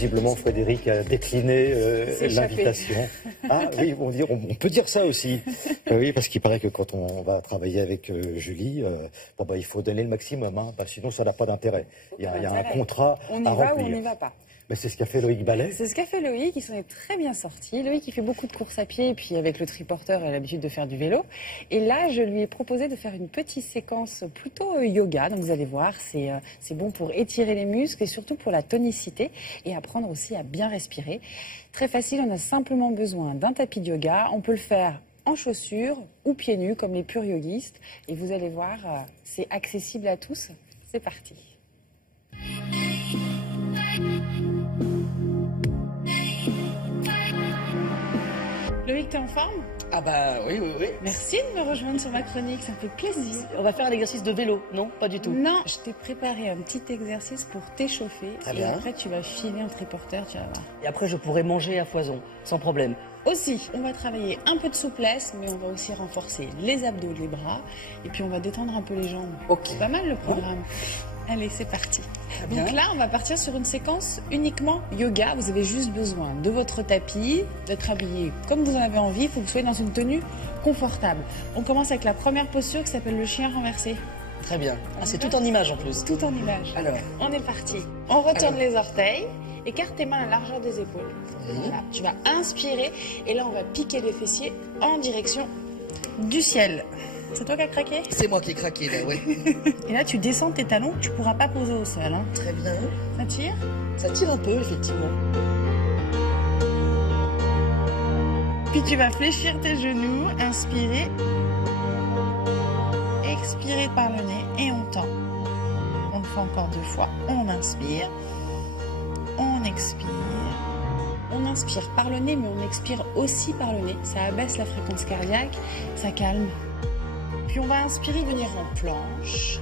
visiblement, Frédéric a décliné l'invitation. Ah oui, on peut dire ça aussi. Oui, parce qu'il paraît que quand on va travailler avec Julie, il faut donner le maximum, hein, sinon ça n'a pas d'intérêt. Il y a un contrat à remplir. On y va ou on n'y va pas. Mais c'est ce qu'a fait Loïc Ballet. C'est ce qu'a fait Loïc, il s'en est très bien sorti. Loïc, il fait beaucoup de courses à pied, et puis avec le triporteur, il a l'habitude de faire du vélo. Et là, je lui ai proposé de faire une petite séquence plutôt yoga. Donc vous allez voir, c'est bon pour étirer les muscles et surtout pour la tonicité et apprendre aussi à bien respirer. Très facile, on a simplement besoin d'un tapis de yoga. On peut le faire en chaussures ou pieds nus, comme les purs yogistes. Et vous allez voir, c'est accessible à tous. C'est parti. Loïc, t'es en forme? Ah bah oui. Merci de me rejoindre sur ma chronique, ça me fait plaisir. On va faire un exercice de vélo, non? Pas du tout. Non, je t'ai préparé un petit exercice pour t'échauffer. Très et bien. après, tu vas filer en triporteur, tu vas voir. Et après, je pourrai manger à foison, sans problème. Aussi, on va travailler un peu de souplesse, mais on va aussi renforcer les abdos, les bras. Et puis, on va détendre un peu les jambes. Ok. C'est pas mal le programme. Allez, c'est parti. bien. Donc là, on va partir sur une séquence uniquement yoga. Vous avez juste besoin de votre tapis, d'être habillé comme vous en avez envie. Il faut que vous soyez dans une tenue confortable. On commence avec la première posture qui s'appelle le chien renversé. Très bien. Ah, c'est tout en image en plus. Tout en image. Alors. On est parti. On retourne les orteils. Écarte tes mains à la largeur des épaules. Voilà. Tu vas inspirer et là, on va piquer les fessiers en direction du ciel. C'est toi qui as craqué? C'est moi qui ai craqué là, ouais. Et là, tu descends tes talons, tu pourras pas poser au sol. Hein. Très bien. Ça tire? Ça tire un peu, effectivement. Puis tu vas fléchir tes genoux, inspirer, expirer par le nez et on tend. On le fait encore 2 fois. On inspire, on expire. On inspire par le nez, mais on expire aussi par le nez. Ça abaisse la fréquence cardiaque, ça calme. Puis on va inspirer, venir en planche.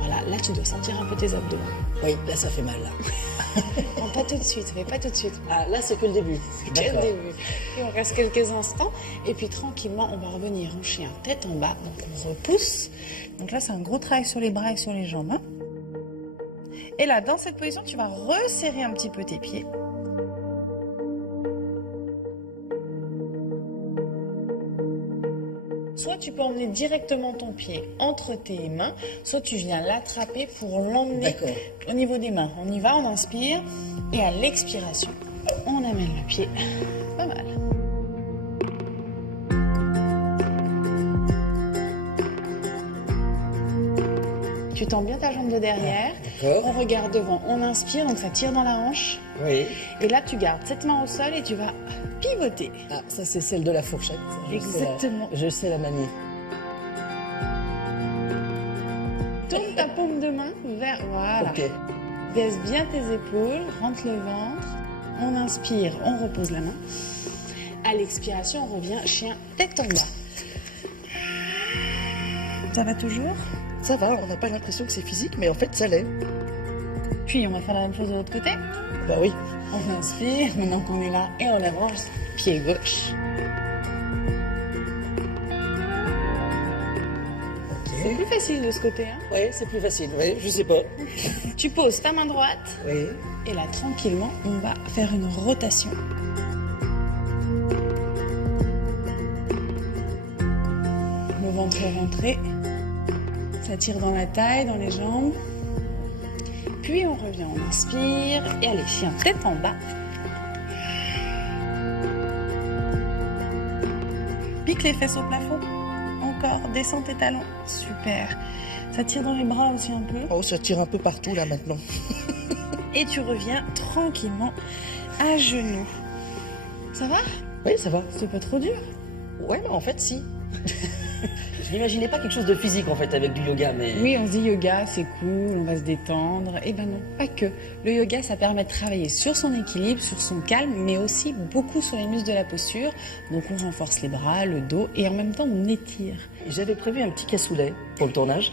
Voilà, là tu dois sentir un peu tes abdos. Oui, là ça fait mal. Là. Non, pas tout de suite, mais pas tout de suite. Ah, là c'est que le début. C'est que le début. Et on reste quelques instants. Et puis tranquillement, on va revenir en chien tête en bas. Donc on repousse. Donc là, c'est un gros travail sur les bras et sur les jambes. Hein. Et là, dans cette position, tu vas resserrer un petit peu tes pieds. Soit tu peux emmener directement ton pied entre tes mains, soit tu viens l'attraper pour l'emmener au niveau des mains. On y va, on inspire et à l'expiration, on amène le pied. Pas mal. Tu tends bien ta jambe de derrière. On regarde devant, on inspire, donc ça tire dans la hanche. Oui. Et là, tu gardes cette main au sol et tu vas pivoter. Ah, ça c'est celle de la fourchette. Exactement. Je sais la manier. Tourne ta paume de main vers... Voilà. Ok. Baisse bien tes épaules, rentre le ventre. On inspire, on repose la main. À l'expiration, on revient chien tête en bas. Ça va toujours? Ça va, on n'a pas l'impression que c'est physique, mais en fait ça l'est. Puis on va faire la même chose de l'autre côté. Bah oui. On inspire, maintenant qu'on est là, et on avance, pied gauche. C'est plus facile de ce côté, hein? Oui, c'est plus facile, oui, je sais pas. Tu poses ta main droite, Oui. et là, tranquillement, on va faire une rotation. Le ventre rentré, ça tire dans la taille, dans les jambes. Puis on revient, on inspire, et allez, chien tête en bas. Pique les fesses au plafond. Encore, descends tes talons. Super. Ça tire dans les bras aussi un peu. Oh, ça tire un peu partout là maintenant. Et tu reviens tranquillement à genoux. Ça va? Oui, ça va. C'est pas trop dur? Ouais, mais en fait, si. Je n'imaginais pas quelque chose de physique en fait avec du yoga, mais... Oui, on se dit yoga, c'est cool, on va se détendre. Eh ben non, pas que. Le yoga, ça permet de travailler sur son équilibre, sur son calme, mais aussi beaucoup sur les muscles de la posture. Donc on renforce les bras, le dos, et en même temps on étire. J'avais prévu un petit cassoulet pour le tournage.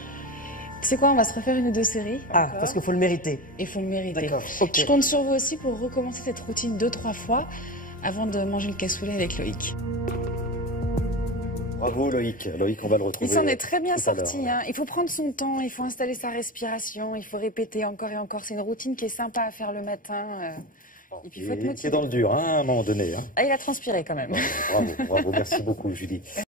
Tu sais quoi, on va se refaire 1 ou 2 séries. Ah, parce qu'il faut le mériter. Il faut le mériter. D'accord, ok. Je compte sur vous aussi pour recommencer cette routine 2-3 fois avant de manger le cassoulet avec Loïc. Bravo Loïc. Loïc, on va le retrouver. Il s'en est très bien tout à l'heure. sorti. Hein. Il faut prendre son temps, il faut installer sa respiration, il faut répéter encore et encore. C'est une routine qui est sympa à faire le matin. Et puis il faut être motivé. C'est dans le dur, hein, à un moment donné. Hein. Ah, il a transpiré quand même. Bravo, bravo. Merci beaucoup, Julie.